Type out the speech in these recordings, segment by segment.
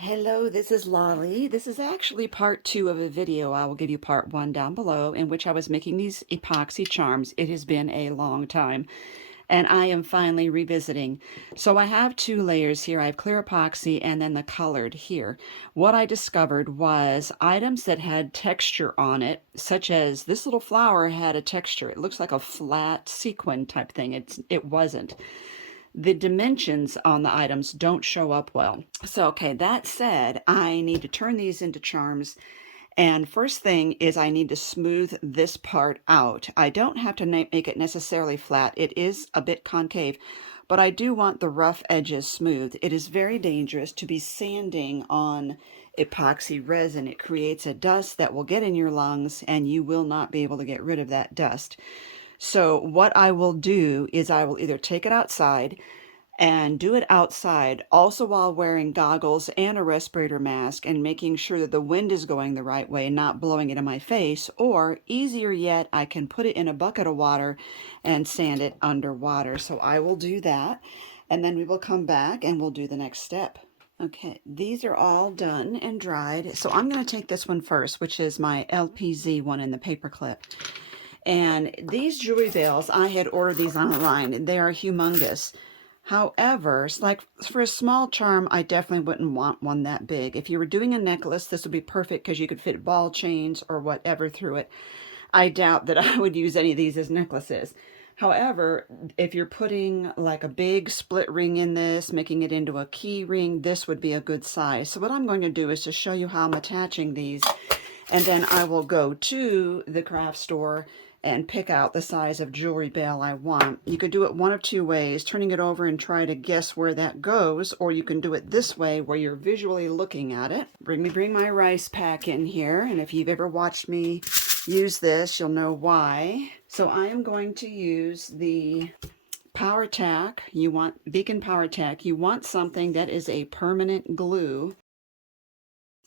Hello, this is Lolly. This is actually part two of a video. I will give you part one down below in which I was making these epoxy charms. It has been a long time and I am finally revisiting. So I have two layers here. I have clear epoxy and then the colored here. What I discovered was items that had texture on it, such as this little flower had a texture. It looks like a flat sequin type thing. It wasn't. The dimensions on the items don't show up well. So, okay, that said, I need to turn these into charms. And first thing is I need to smooth this part out. I don't have to make it necessarily flat. It is a bit concave, but I do want the rough edges smooth. It is very dangerous to be sanding on epoxy resin. It creates a dust that will get in your lungs and you will not be able to get rid of that dust. So what I will do is I will either take it outside and do it outside, also while wearing goggles and a respirator mask and making sure that the wind is going the right way, not blowing it in my face, or easier yet, I can put it in a bucket of water and sand it underwater. So I will do that, and then we will come back and we'll do the next step. Okay, these are all done and dried. So I'm going to take this one first, which is my LPZ one in the paper clip. And these jewelry bales, I had ordered these online. They are humongous. However, like for a small charm, I definitely wouldn't want one that big. If you were doing a necklace, this would be perfect because you could fit ball chains or whatever through it. I doubt that I would use any of these as necklaces. However, if you're putting like a big split ring in this, making it into a key ring, this would be a good size. So what I'm going to do is to show you how I'm attaching these, and then I will go to the craft store and pick out the size of jewelry bale I want. You could do it one of two ways, turning it over and try to guess where that goes, or you can do it this way where you're visually looking at it. Bring my rice pack in here, and if you've ever watched me use this, you'll know why. So I am going to use the Power Tack. You want Beacon Power Tack. You want something that is a permanent glue.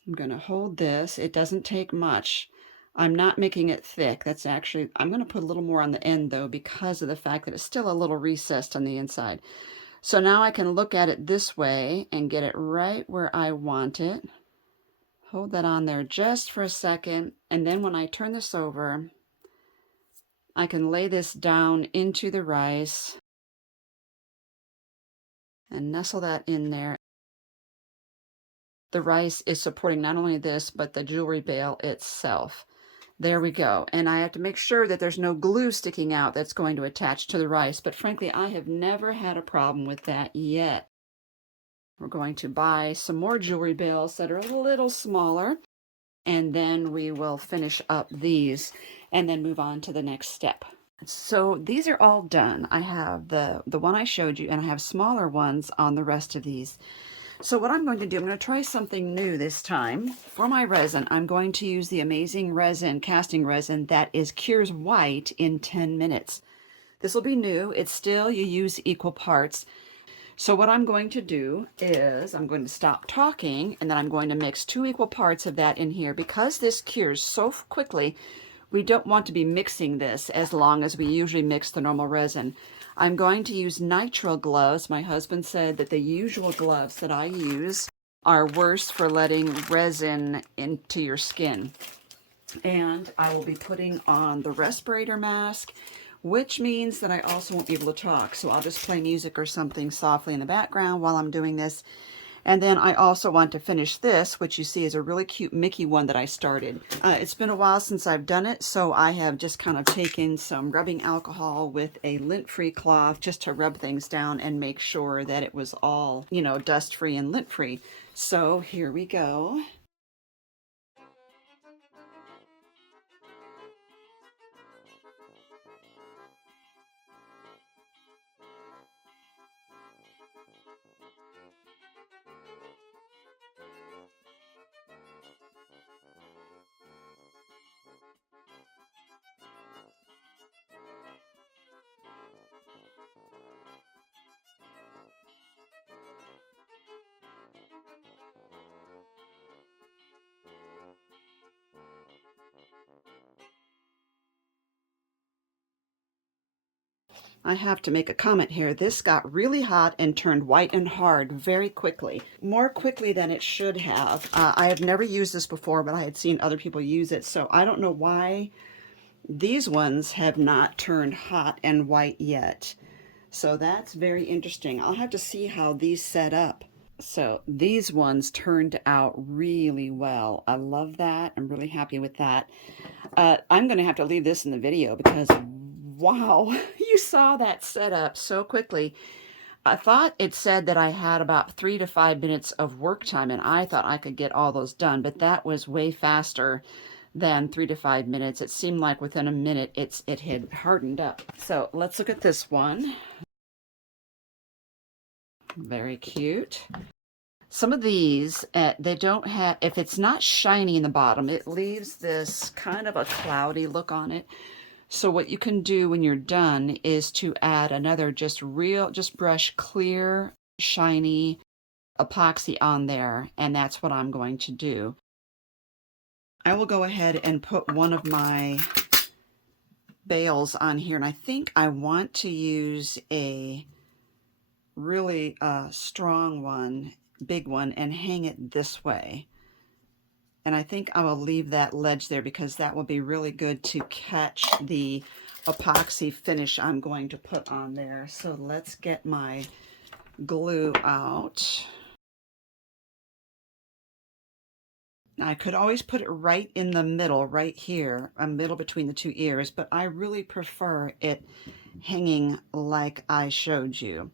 I'm going to hold this. It doesn't take much. I'm not making it thick. That's actually, I'm going to put a little more on the end though because of the fact that it's still a little recessed on the inside. So now I can look at it this way and get it right where I want it. Hold that on there just for a second, and then when I turn this over, I can lay this down into the rice and nestle that in there. The rice is supporting not only this, but the jewelry bale itself. There we go. And I have to make sure that there's no glue sticking out that's going to attach to the rice. But frankly, I have never had a problem with that yet. We're going to buy some more jewelry bales that are a little smaller. And then we will finish up these and then move on to the next step. So these are all done. I have the one I showed you, and I have smaller ones on the rest of these. So what I'm going to do, I'm going to try something new this time. For my resin, I'm going to use the amazing resin, casting resin, that cures white in 10 minutes. This will be new. It's still, you use equal parts. So what I'm going to do is I'm going to stop talking, and then I'm going to mix 2 equal parts of that in here. Because this cures so quickly, we don't want to be mixing this as long as we usually mix the normal resin. I'm going to use nitrile gloves. My husband said that the usual gloves that I use are worse for letting resin into your skin. And I will be putting on the respirator mask, which means that I also won't be able to talk. So I'll just play music or something softly in the background while I'm doing this. And then I also want to finish this, which you see is a really cute Mickey one that I started. It's been a while since I've done it, so I have just kind of taken some rubbing alcohol with a lint-free cloth just to rub things down and make sure that it was all, you know, dust-free and lint-free. So here we go. I have to make a comment here. This got really hot and turned white and hard very quickly. More quickly than it should have. I have never used this before, but I had seen other people use it, so I don't know why these ones have not turned hot and white yet. So that's very interesting. I'll have to see how these set up. So these ones turned out really well. I love that. I'm really happy with that. I'm going to have to leave this in the video because, wow, you saw that set up so quickly. I thought it said that I had about 3 to 5 minutes of work time, and I thought I could get all those done, but that was way faster than 3 to 5 minutes. It seemed like within a minute it had hardened up. So let's look at this one. Very cute. Some of these, they don't have, if it's not shiny in the bottom, it leaves this kind of a cloudy look on it. So what you can do when you're done is to add another just brush clear, shiny epoxy on there, and that's what I'm going to do. I will go ahead and put one of my bales on here, and I think I want to use a really strong one, big one, and hang it this way. And I think I will leave that ledge there because that will be really good to catch the epoxy finish I'm going to put on there. So let's get my glue out. I could always put it right in the middle, right here, a middle between the two ears, but I really prefer it hanging like I showed you.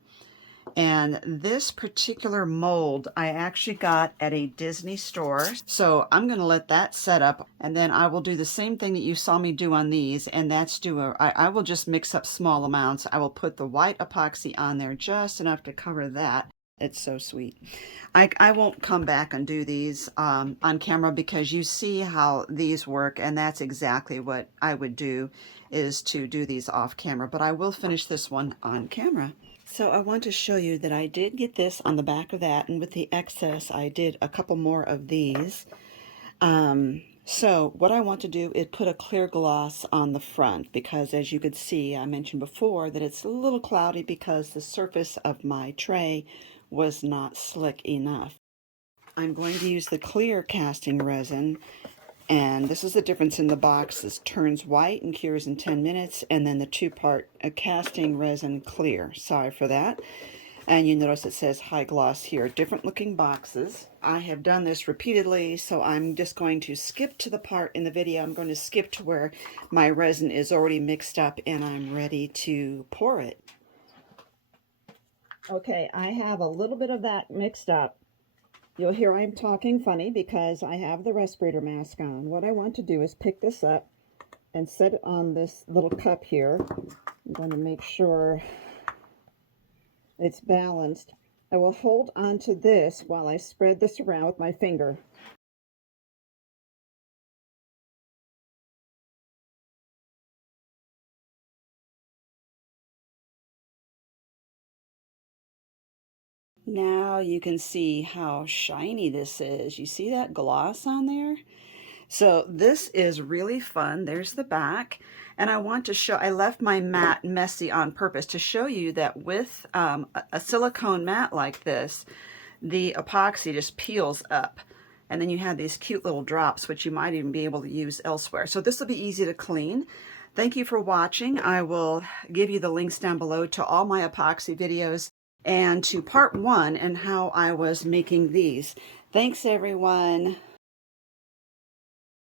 And this particular mold I actually got at a Disney store. So I'm going to let that set up, and then I will do the same thing that you saw me do on these, and that's I will just mix up small amounts. I will put the white epoxy on there, just enough to cover that. It's so sweet. I won't come back and do these on camera because you see how these work, and that's exactly what I would do, is to do these off camera. But I will finish this one on camera. So I want to show you that I did get this on the back of that, and with the excess I did a couple more of these. So what I want to do is put a clear gloss on the front because, as you could see, I mentioned before that it's a little cloudy because the surface of my tray was not slick enough. I'm going to use the clear casting resin, and this is the difference in the box. This turns white and cures in 10 minutes, and then the two-part casting resin clear. Sorry for that. And you notice it says high gloss here. Different looking boxes. I have done this repeatedly, so I'm just going to skip to the part in the video. I'm going to skip to where my resin is already mixed up and I'm ready to pour it. Okay, I have a little bit of that mixed up. You'll hear I'm talking funny because I have the respirator mask on. What I want to do is pick this up and set it on this little cup here. I'm going to make sure it's balanced. I will hold onto this while I spread this around with my finger. Now you can see how shiny this is. You see that gloss on there? So this is really fun. There's the back. And I want to show, I left my mat messy on purpose to show you that with a silicone mat like this, the epoxy just peels up. And then you have these cute little drops, which you might even be able to use elsewhere. So this will be easy to clean. Thank you for watching. I will give you the links down below to all my epoxy videos and to part 1 and how I was making these. Thanks, everyone.